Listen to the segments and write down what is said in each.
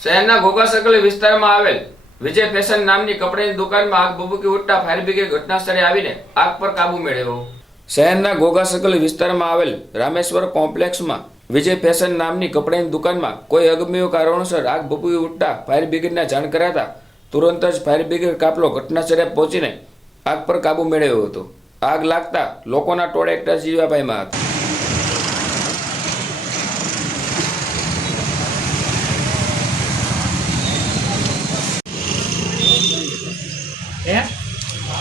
શહેરના ઘોઘા સર્કલ વિસ્તારમાં આવેલ વિજય ફેશન નામની કપડાની દુકાનમાં આગ ભભૂકી ઉઠતા ફાયર બ્રિગેડ ઘટનાસ્થળે આવીને આગ પર કાબુ મેળવ્યો। શહેરના ઘોઘા સર્કલ વિસ્તારમાં આવેલ રામેશ્વર કોમ્પ્લેક્સમાં વિજય ફેશન નામની કપડાની દુકાનમાં કોઈ અગમ્ય કારણોસર આગ ભભૂકી ઉઠતા ફાયર બ્રિગેડને જાણ કરાતા તુરંત જ ફાયર બ્રિગેડ કાફલો ઘટનાસ્થળે પહોંચીને આગ પર કાબુ મેળવ્યો હતો। આગ લાગતા લોકોના ટોળે એકઠા જીવા પામ્યા હતા।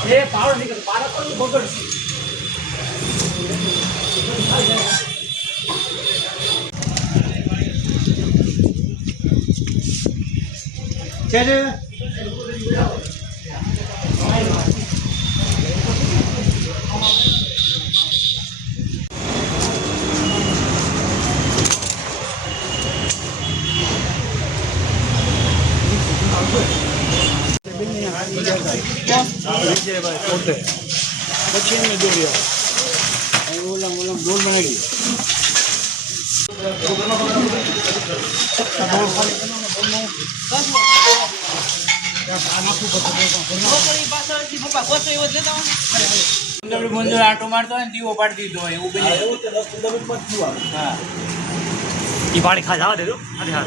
એ પાવર નીકળ પારા પર બગડ છે છે વિજયભાઈ પોતે પછી એમને દોડ્યા ઓલા ડોલ બનાવી મંદિર આટો મારતો હોય ને દીવો પાડી દીધો હોય એવું એ પાણી ખા જવા દેજો હમણાં